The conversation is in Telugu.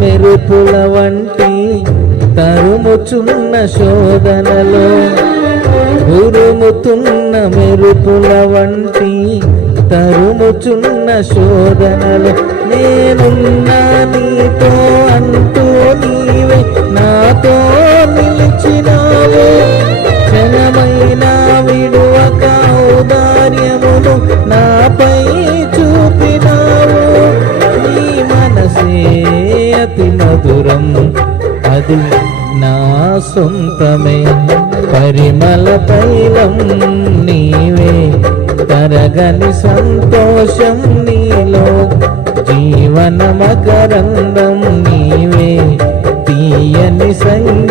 మెరుపుల వంటి తరుముచున్న శోధనలో, ఉరుముతున్న మెరుపుల వంటి తరుముచున్న శోధనలో, నేనున్నా నీతో అంటూ నీవే నాతో నిలిచినావు. క్షణమైనా విడువక ఔదార్యమును నాపై చూపినావు. నీ మనసే అతి మధురం, అది నా సొంతమే. పరిమళ తైలం నీవే, తరగని సంతోషం నీలో. జీవన మకరందం నీవే, తీయని సంగీతం